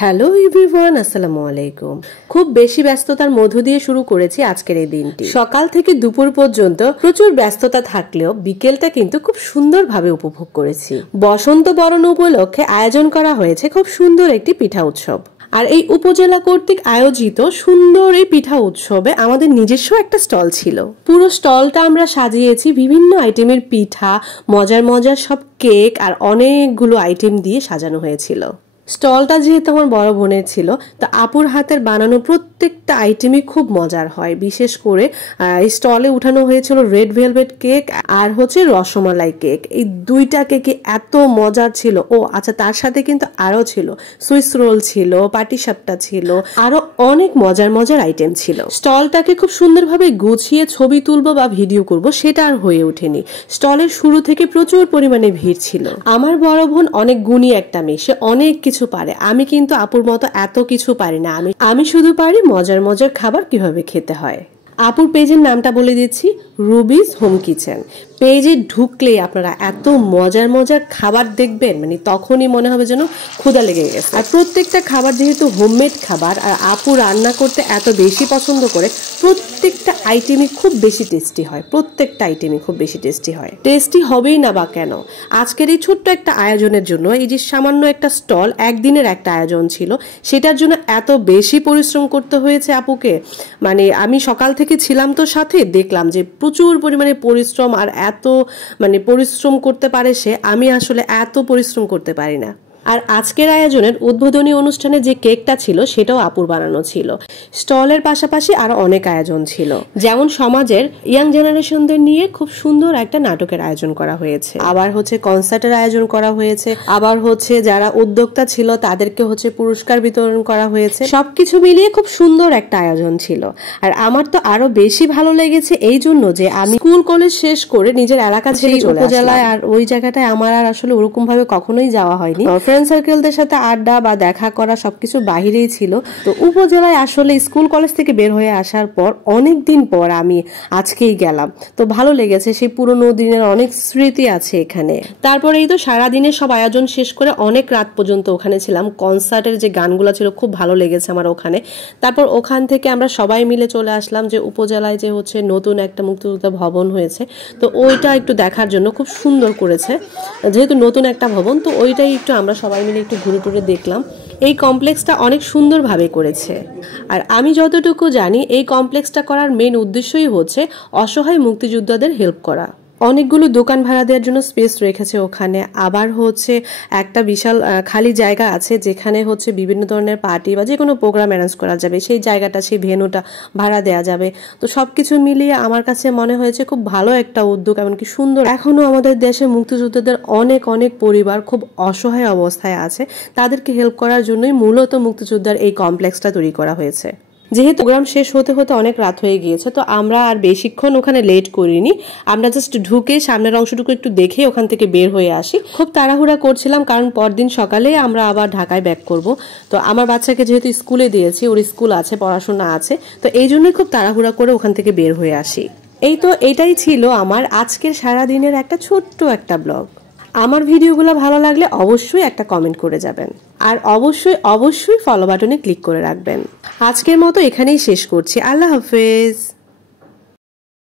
Hello everyone, আসসালামু আলাইকুম। খুব বেশি ব্যস্ততার মধ্য দিয়ে শুরু করেছি আজকের এই দিনটি। সকাল থেকে দুপুর পর্যন্ত প্রচুর ব্যস্ততা থাকলেও বিকেলটা কিন্তু খুব সুন্দরভাবে উপভোগ করেছি। বসন্ত বরণ উপলক্ষে আয়োজন করা হয়েছে খুব সুন্দর একটি পিঠা উৎসব। আর এই উপজেলা কর্তৃক আয়োজিত সুন্দর এই পিঠা উৎসবে আমাদের নিজস্ব একটা স্টল ছিল। পুরো স্টলটা আমরা সাজিয়েছি বিভিন্ন আইটেমের পিঠা, মজার মজার সব কেক আর অনেকগুলো আইটেম দিয়ে সাজানো হয়েছিল। স্টলটা যেহেতু আমার বড় বোনের ছিল, তো আপুর হাতের বানানো প্রত্যেকটা আইটেমই খুব মজার হয়। বিশেষ করে এই স্টলে উঠানো হয়েছিল রেড ভেলভেট কেক আর হচ্ছে রসমালাই কেক। এই দুইটা কেকই এত মজার ছিল। ও আচ্ছা, তার সাথে কিন্তু আরো ছিল সুইস রোল ছিল, পাটিসাপটা ছিল, আরো অনেক মজার মজার আইটেম ছিল। স্টলটাকে খুব সুন্দরভাবে গুছিয়ে ছবি তুলবো বা ভিডিও করব সেটা আর হয়ে ওঠেনি। স্টলের শুরু থেকে প্রচুর পরিমাণে ভিড় ছিল। আমার বড় বোন অনেক গুণী একটা মেয়ে, সে অনেক কিছু পারে। আমি কিন্তু আপুর মতো এত কিছু পারি না। আমি শুধু পারি মজার মজার খাবার কিভাবে খেতে হয়। আপুর পেজের নামটা বলে দিচ্ছি, রুবিস হোম কিচেন। পেজে ঢুকলেই আপনারা এত মজার মজার খাবার দেখবেন, মানে তখনই মনে হবে যেন ক্ষুধা লেগে গেছে। আর প্রত্যেকটা খাবার যেহেতু হোমমেড খাবার, আর আপু রান্না করতে এত বেশি পছন্দ করে, প্রত্যেকটা আইটেমই খুব বেশি টেস্টি হয়। প্রত্যেকটা আইটেমই খুব বেশি টেস্টি হয়। টেস্টি হবেই না বা কেন? আজকের এই ছোট্ট একটা আয়োজনের জন্য, এই যে সামান্য একটা স্টল, একদিনের একটা আয়োজন ছিল, সেটার জন্য এত বেশি পরিশ্রম করতে হয়েছে আপুকে। মানে আমি সকাল থেকে ছিলাম তো সাথে, দেখলাম যে প্রচুর পরিমাণে পরিশ্রম, আর এত পরিশ্রম করতে পারে সে। আমি আসলে এত পরিশ্রম করতে পারি না। আর আজকের আয়োজনের উদ্বোধনী অনুষ্ঠানে যে কেকটা ছিল সেটাও আপুর বানানো ছিল। স্টলের পাশাপাশি আরো অনেক আয়োজন ছিল, যেমন সমাজের ইয়াং জেনারেশনদের নিয়ে খুব সুন্দর একটা নাটকের আয়োজন করা হয়েছে, আবার হচ্ছে কনসার্টের আয়োজন করা হয়েছে, আবার হচ্ছে যারা উদ্যোক্তা ছিল তাদেরকে হচ্ছে পুরস্কার বিতরণ করা হয়েছে। সবকিছু মিলিয়ে খুব সুন্দর একটা আয়োজন ছিল। আর আমার তো আরো বেশি ভালো লেগেছে এই জন্য যে আমি স্কুল কলেজ শেষ করে নিজের এলাকা ছেড়ে উপজেলায়, আর ওই জায়গাটায় আমার আর আসলে ওরকম ভাবে কখনোই যাওয়া হয়নি। ফ্রেন্ড সার্কেলদের সাথে আড্ডা বা দেখা করা সবকিছু বাহিরেই ছিল। তো উপজেলায় আসলে স্কুল কলেজ থেকে বের হয়ে আসার পর অনেকদিন পর আমি আজকেই গেলাম। তো ভালো লেগেছে, সেই পুরোনো দিনের অনেক স্মৃতি আছে এখানে। তারপরে এই তো সারাদিনের সব আয়োজন শেষ করে অনেক রাত পর্যন্ত ওখানে ছিলাম। কনসার্টের যে গানগুলো ছিল খুব ভালো লেগেছে আমার ওখানে। তারপর ওখান থেকে আমরা সবাই মিলে চলে আসলাম যে উপজেলায় যে হচ্ছে নতুন একটা মুক্তিযোদ্ধা ভবন হয়েছে, তো ওইটা একটু দেখার জন্য। খুব সুন্দর করেছে, যেহেতু নতুন একটা ভবন, তো ওইটাই একটু আমরা সবাই মিলে একটু ঘুরে টুরে দেখলাম। এই কমপ্লেক্সটা অনেক সুন্দরভাবে করেছে। আর আমি যতটুকু জানি এই কমপ্লেক্সটা করার মেইন উদ্দেশ্যই হচ্ছে অসহায় মুক্তিযোদ্ধাদের হেল্প করা। অনেকগুলো দোকান ভাড়া দেওয়ার জন্য স্পেস রেখেছে ওখানে। আবার হচ্ছে একটা বিশাল খালি জায়গা আছে যেখানে হচ্ছে বিভিন্ন ধরনের পার্টি বা যে কোনো প্রোগ্রাম অ্যারেঞ্জ করা যাবে। সেই জায়গাটা, সেই ভেন্যুটা ভাড়া দেওয়া যাবে। তো সবকিছু মিলিয়ে আমার কাছে মনে হয়েছে খুব ভালো একটা উদ্যোগ, এমনকি সুন্দর। এখনো আমাদের দেশে মুক্তিযোদ্ধাদের অনেক অনেক পরিবার খুব অসহায় অবস্থায় আছে, তাদেরকে হেল্প করার জন্যই মূলত মুক্তিযোদ্ধার এই কমপ্লেক্সটা তৈরি করা হয়েছে। যেহেতু প্রোগ্রাম শেষ হতে হতে অনেক রাত হয়ে গিয়েছে, তো আমরা আর বেশিক্ষণ ওখানে লেট করিনি। আমরা জাস্ট ঢুকে সামনের অংশটুকু একটু দেখে ওখান থেকে বের হয়ে আসি। খুব তাড়াহুড়া করছিলাম, কারণ পরদিন সকালে আমরা আবার ঢাকায় ব্যাক করব। তো আমার বাচ্চাকে যেহেতু স্কুলে দিয়েছি, ওর স্কুল আছে, পড়াশোনা আছে, তো এই জন্যই খুব তাড়াহুড়া করে ওখান থেকে বের হয়ে আসি। এই তো এটাই ছিল আমার আজকের সারাদিনের একটা ছোট্ট একটা ব্লগ। আমার ভিডিওগুলো ভালো লাগলে অবশ্যই একটা কমেন্ট করে যাবেন, আর অবশ্যই ফলো বাটনে ক্লিক করে রাখবেন। আজকের মতো এখানেই শেষ করছি। আল্লাহ হাফেজ।